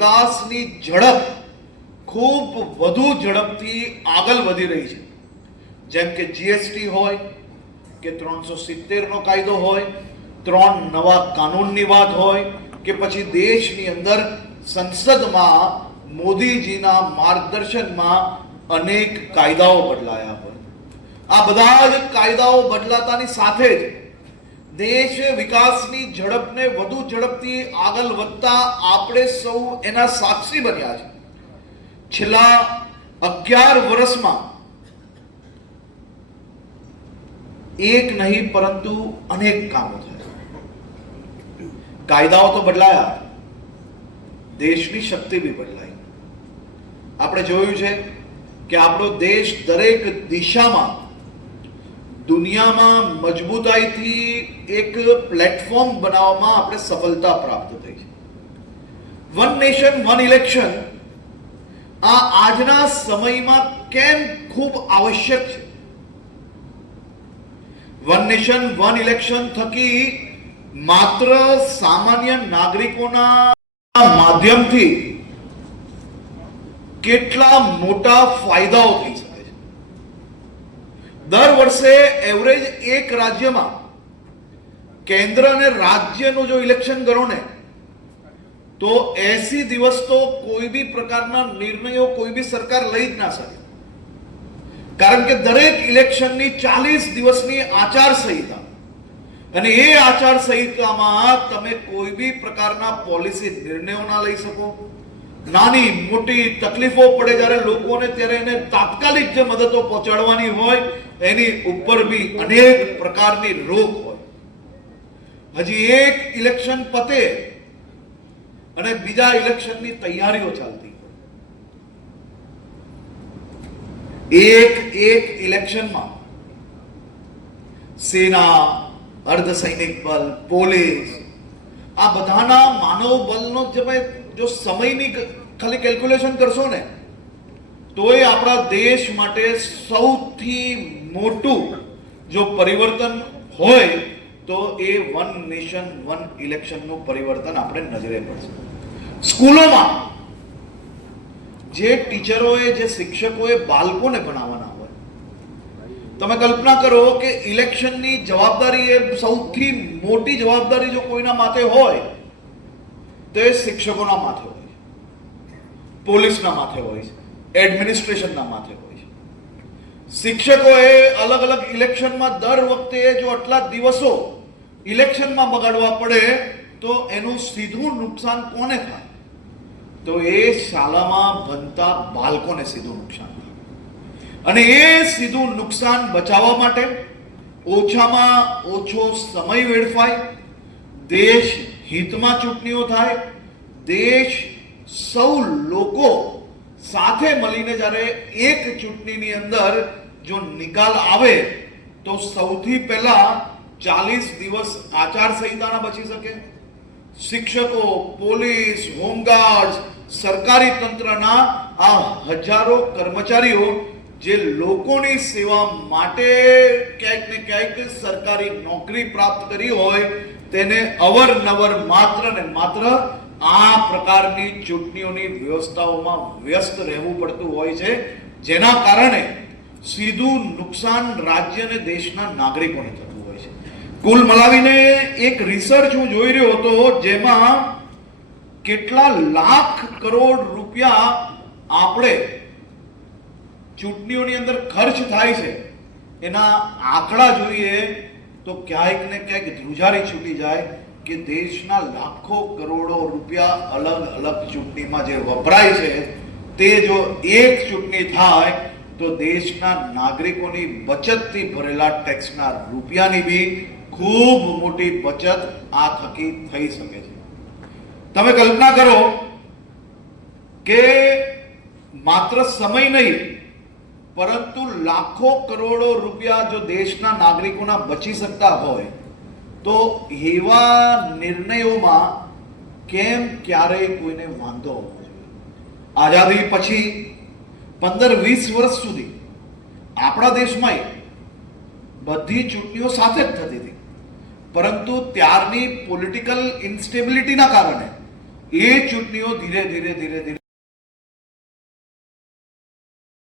વિકાસની ઝડપ ખૂબ વધુ ઝડપથી આગળ વધી રહી છે. જેમ કે જીએસટી હોય કે 370 નો કાયદો હોય, 3 નવા કાનૂનની વાત હોય કે પછી દેશની અંદર સંસદમાં મોદીજીના માર્ગદર્શનમાં અનેક કાયદાઓ બદલાયા હોય. આ બધા જ કાયદાઓ બદલાતાની સાથે જ દેશ વિકાસની ઝડપને વધુ ઝડપથી આગળ વધતા આપણે સૌ એના સાક્ષી બન્યા છે. છેલ્લા 11 વર્ષમાં એક નહીં પરંતુ અનેક કામો થયા. કાયદાઓ તો બદલાયા, દેશની શક્તિ બી બદલાઈ. આપણે જોયું છે કે આપણો દેશ દરેક દિશામાં દુનિયામાં મજબૂતાઈથી એક પ્લેટફોર્મ બનાવવામાં આપણે સફળતા પ્રાપ્ત થઈ છે. વન નેશન વન ઇલેક્શન આ આજના સમયમાં કેમ ખૂબ આવશ્યક છે? વન નેશન વન ઇલેક્શન થકી માત્ર સામાન્ય નાગરિકોના માધ્યમથી કેટલા મોટા ફાયદાઓ થઈ શકે છે. દર વર્ષે એવરેજ એક રાજ્યમાં કેન્દ્ર અને રાજ્યનું જો ઇલેક્શન કરો ને તો 80 દિવસ તો કોઈ બી પ્રકારના નિર્ણયો કોઈ બી સરકાર લઈ જ ના શકે. કારણ કે દરેક ઇલેક્શનની 40 દિવસની આચારસંહિતા, અને એ આચારસંહિતામાં તમે કોઈ બી પ્રકારના પોલિસી નિર્ણયો ના લઈ શકો. નાની મોટી તકલીફો પડે જ્યારે લોકોને, ત્યારે એને તાત્કાલિક જે મદદો પહોંચાડવાની હોય એની ઉપર બી અનેક પ્રકારની રોક હોય. હજી એક ઇલેક્શન પતે અને બીજા ઇલેક્શનની તૈયારીઓ ચાલતી હોય. એક ઇલેક્શનમાં સેના, અર્ધસૈનિક બળ, પોલીસ, આ બધાના માનવ બળનો જો સમયની ખાલી કેલ્ક્યુલેશન કરશો ને તો એ આપણા દેશ માટે સૌથી મોટું જો પરિવર્તન હોય તો એ વન નેશન વન ઇલેક્શનનું પરિવર્તન આપણે નજરે પડશે. સ્કૂલોમાં જે ટીચરોએ, જે શિક્ષકોએ બાળકોને ભણાવવાના હોય, તમે કલ્પના કરો કે ઇલેક્શનની જવાબદારી, એ સૌથી મોટી જવાબદારી જો કોઈના માથે હોય તો એ શિક્ષકોના માથે હોય છે, પોલીસના માથે હોય છે, એડમિનિસ્ટ્રેશનના માથે હોય છે. શિક્ષકોએ અલગ અલગ ઇલેક્શનમાં દર વખતે જો આટલા દિવસો ઇલેક્શનમાં બગાડવા પડે તો એનું સીધું નુકસાન કોને થાય? તો એ શાળામાં ભણતા બાળકોને સીધું નુકસાન થાય. અને એ સીધું નુકસાન બચાવવા માટે ઓછામાં ઓછો સમય વેડફાય, દેશ હિતમાં ચૂંટણીઓ થાય, દેશ સૌ લોકો સાથે મળીને જ્યારે એક ચૂંટણીની અંદર જો નિકાલ આવે તો સૌથી પહેલા 40 દિવસ આચારસંહિતાના બચી શકે. શિક્ષકો, પોલીસ, હોમગાર્ડ, સરકારી તંત્રના આ હજારો કર્મચારીઓ જે લોકોની સેવા માટે ક્યાંક ને ક્યાંક સરકારી નોકરી પ્રાપ્ત કરી હોય તેને અવરનવર માત્ર ને માત્ર આ પ્રકારની ચૂંટણીઓની વ્યવસ્થાઓમાં વ્યસ્ત રહેવું પડતું હોય છે, જેના કારણે સીધું નુકસાન રાજ્ય અને દેશના નાગરિકોને થતું હોય છે. કુલ મલાવીને એક રિસર્ચ હું જોઈ રહ્યો હતો જેમાં કેટલા લાખ કરોડ રૂપિયા આપણે ચૂંટણીઓની અંદર ખર્ચ થાય છે એના આંકડા જોઈએ તો ક્યાંક ને ક્યાંક ધ્રુજારી છૂટી જાય કે દેશના લાખો કરોડો રૂપિયા અલગ અલગ ચૂંટણીમાં જે વપરાય છે તે જો એક ચૂંટણી થાય તો દેશના નાગરિકોની બચતથી ભરેલા ટેક્સના રૂપિયાની બી ખૂબ મોટી બચત આ થકી થઈ શકે છે. તમે કલ્પના કરો કે માત્ર સમય નહીં પરંતુ લાખો કરોડો રૂપિયા જો દેશના નાગરિકોના બચી શકતા હોય તો એવા નિર્ણયોમાં કેમ ક્યારેય કોઈને વાંધો હોવો જોઈએ? આઝાદી પછી 15-20 વર્ષ સુધી આપણા દેશમાં બધી ચૂંટણીઓ સાથે જ થતી હતી, પરંતુ ત્યારની પોલિટિકલ ઇન્સ્ટેબિલિટીના કારણે એ ચૂંટણીઓ ધીરે ધીરે ધીરે ધીરે